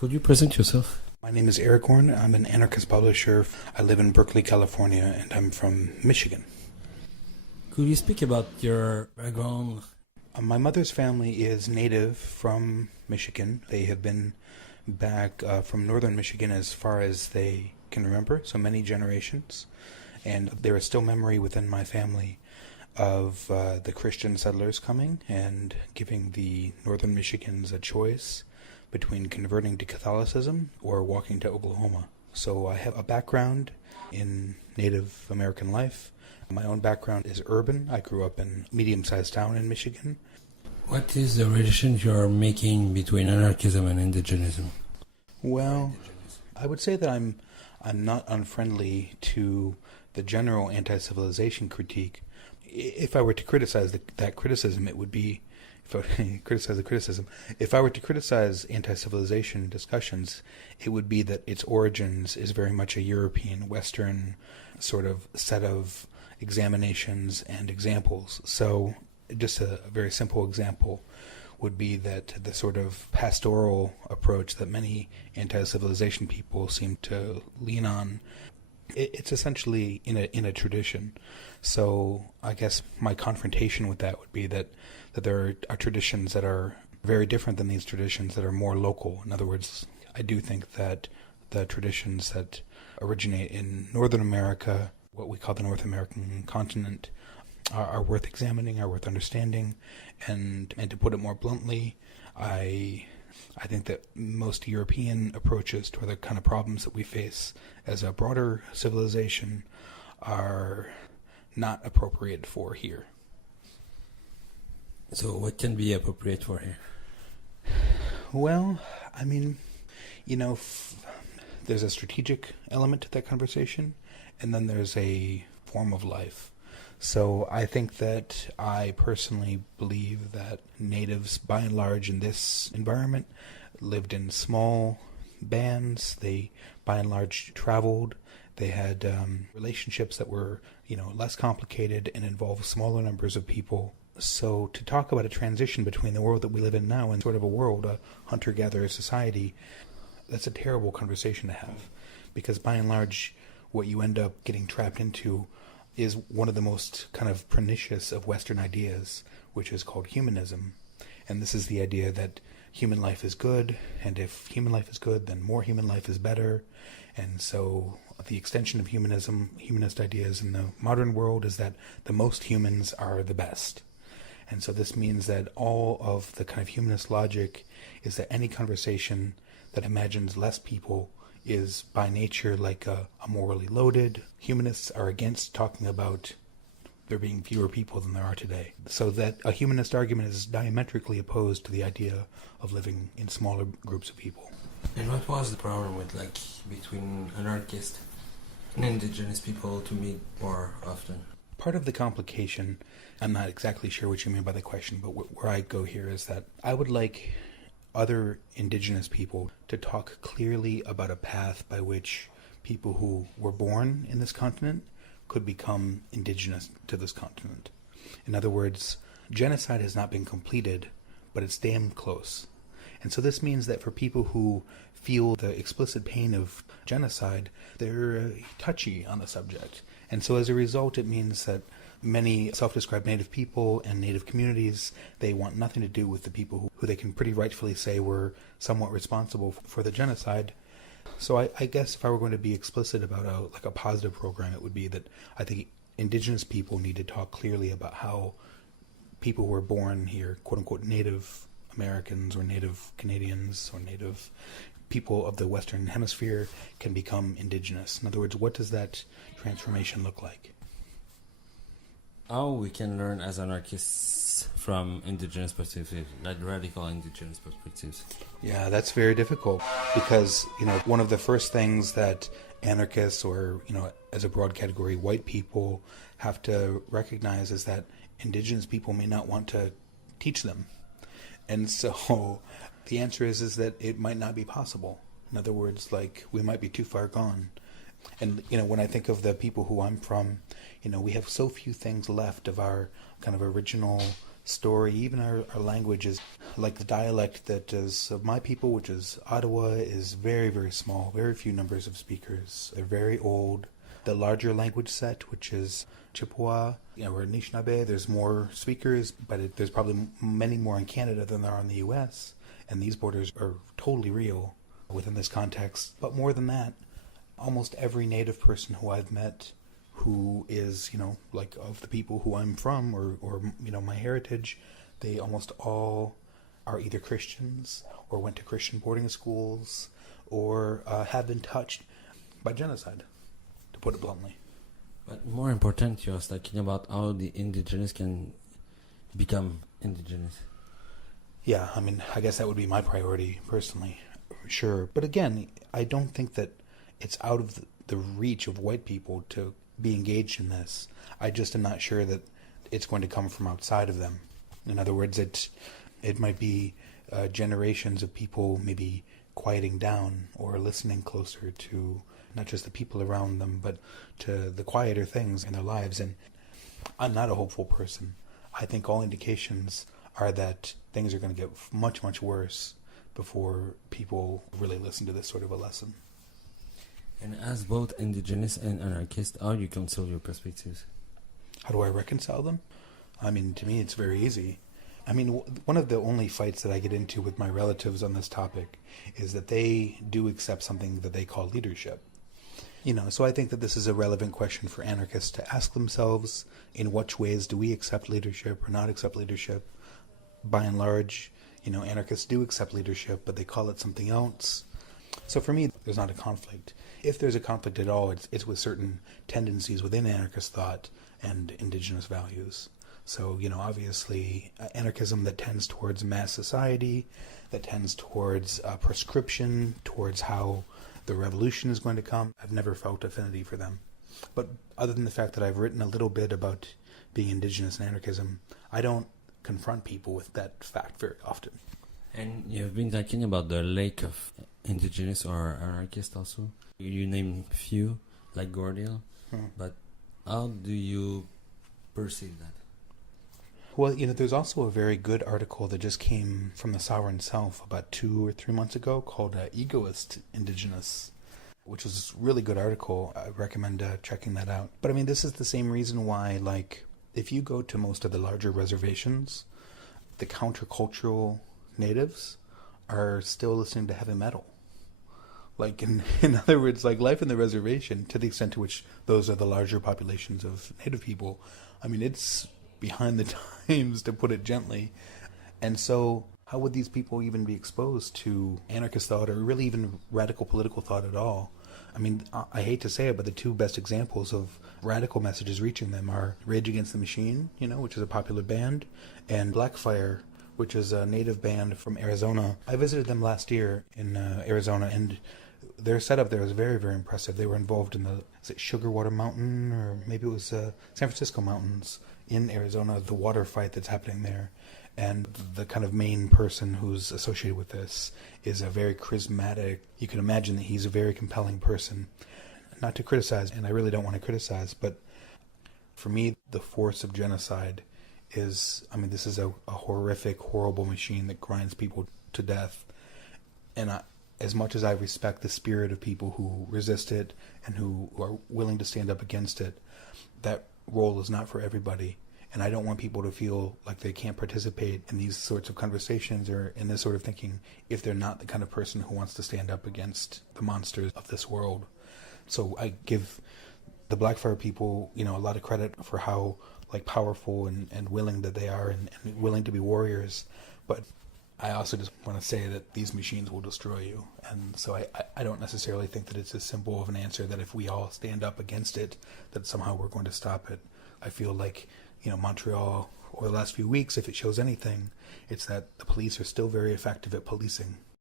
Could you present yourself? My name is Aragorn. I'm an anarchist publisher. I live in Berkeley, California, and I'm from Michigan. Could you speak about your background? My mother's family is native from Michigan. They have been back from northern Michigan as far as they can remember, so many generations. And there is still memory within my family of the Christian settlers coming and giving the northern Michigans a choice between converting to Catholicism or walking to Oklahoma. So I have a background in Native American life. My own background is urban. I grew up in a medium-sized town in Michigan. What is the relation you're making between anarchism and Indigenism? Well, I would say that I'm not unfriendly to the general anti-civilization critique. If I were to criticize that criticism, it would be, if I were to criticize the criticism, if I were to criticize anti-civilization discussions, it would be that its origins is very much a European, Western sort of set of examinations and examples. So just a very simple example would be that the sort of pastoral approach that many anti-civilization people seem to lean on, it's essentially in a tradition. So I guess my confrontation with that would be that there are traditions that are very different than these traditions that are more local. In other words, I do think that the traditions that originate in Northern America, what we call the North American continent, are worth examining, are worth understanding, and to put it more bluntly, I think that most European approaches to the kind of problems that we face as a broader civilization are not appropriate for here. So what can be appropriate for here? Well, I mean, there's a strategic element to that conversation, and then there's a form of life. So I think that I personally believe that natives, by and large, in this environment, lived in small bands. They, by and large, traveled. They had relationships that were, less complicated and involved smaller numbers of people. So to talk about a transition between the world that we live in now and sort of a hunter-gatherer society, that's a terrible conversation to have. Because by and large, what you end up getting trapped into is one of the most kind of pernicious of Western ideas, which is called humanism. And this is the idea that human life is good, and if human life is good, then more human life is better. And so the extension of humanist ideas in the modern world is that the most humans are the best. And so this means that all of the kind of humanist logic is that any conversation that imagines less people is by nature like a morally loaded. Humanists are against talking about there being fewer people than there are today. So that a humanist argument is diametrically opposed to the idea of living in smaller groups of people. And what was the problem with between anarchist and indigenous people to meet more often? Part of the complication, I'm not exactly sure what you mean by the question, but where I go here is that I would like other indigenous people to talk clearly about a path by which people who were born in this continent could become indigenous to this continent. In other words, genocide has not been completed, but it's damn close. And so this means that for people who feel the explicit pain of genocide, they're touchy on the subject. And so as a result, it means that many self-described Native people and Native communities, they want nothing to do with the people who they can pretty rightfully say were somewhat responsible for the genocide. So I guess if I were going to be explicit about a positive program, it would be that I think indigenous people need to talk clearly about how people who were born here, quote-unquote Native Americans or Native Canadians or Native people of the Western Hemisphere can become indigenous. In other words, what does that transformation look like? How we can learn as anarchists from indigenous perspectives, like radical indigenous perspectives? Yeah, that's very difficult because, one of the first things that anarchists or, as a broad category, white people have to recognize is that indigenous people may not want to teach them. And so the answer is that it might not be possible. In other words, we might be too far gone. And, when I think of the people who I'm from, we have so few things left of our kind of original story, even our language is like the dialect that is of my people, which is Ottawa, is very, very small, very few numbers of speakers. They're very old. The larger language set, which is Chippewa, or Anishinaabe, there's more speakers, but there's probably many more in Canada than there are in the U.S., and these borders are totally real within this context. But more than that, almost every Native person who I've met who is, like of the people who I'm from or my heritage, they almost all are either Christians or went to Christian boarding schools or have been touched by genocide, to put it bluntly. But more important, you're thinking about how the Indigenous can become Indigenous. Yeah, I guess that would be my priority personally, sure. But again, I don't think that it's out of the reach of white people to be engaged in this. I just am not sure that it's going to come from outside of them. In other words, it might be generations of people maybe quieting down or listening closer to not just the people around them, but to the quieter things in their lives. And I'm not a hopeful person. I think all indications are that things are going to get much, much worse before people really listen to this sort of a lesson. And as both Indigenous and anarchist, how do you console your perspectives? How do I reconcile them? To me, it's very easy. One of the only fights that I get into with my relatives on this topic is that they do accept something that they call leadership. So I think that this is a relevant question for anarchists to ask themselves: in which ways do we accept leadership or not accept leadership? By and large, anarchists do accept leadership, but they call it something else. So for me, there's not a conflict. If there's a conflict at all, it's with certain tendencies within anarchist thought and Indigenous values. So, obviously, anarchism that tends towards mass society, that tends towards prescription, towards how the revolution is going to come. I've never felt affinity for them. But other than the fact that I've written a little bit about being Indigenous and anarchism, I don't confront people with that fact very often. And you've been talking about the lack of Indigenous or anarchist also. You name a few, like Gordiel, but how do you perceive that? Well, there's also a very good article that just came from the Sovereign Self about 2 or 3 months ago called Egoist Indigenous, which was a really good article. I recommend checking that out. But this is the same reason why, if you go to most of the larger reservations, the countercultural natives are still listening to heavy metal. In other words, life in the reservation, to the extent to which those are the larger populations of native people, it's behind the times, to put it gently. And so how would these people even be exposed to anarchist thought or really even radical political thought at all? I hate to say it, but the two best examples of radical messages reaching them are Rage Against the Machine, which is a popular band, and Blackfire, which is a native band from Arizona. I visited them last year in Arizona, and their setup there was very, very impressive. They were involved in is it Sugarwater Mountain, or maybe it was San Francisco Mountains in Arizona, the water fight that's happening there. And the kind of main person who's associated with this is a very charismatic, you can imagine that he's a very compelling person. Not to criticize, and I really don't want to criticize, but for me, the force of genocide is, this is a horrific, horrible machine that grinds people to death. And as much as I respect the spirit of people who resist it and who are willing to stand up against it, that role is not for everybody. And I don't want people to feel like they can't participate in these sorts of conversations or in this sort of thinking if they're not the kind of person who wants to stand up against the monsters of this world. So I give the Blackfire people, a lot of credit for how powerful and willing that they are and willing to be warriors. But I also just want to say that these machines will destroy you. And so I don't necessarily think that it's as simple of an answer that if we all stand up against it, that somehow we're going to stop it. I feel like, Montreal over the last few weeks, if it shows anything, it's that the police are still very effective at policing.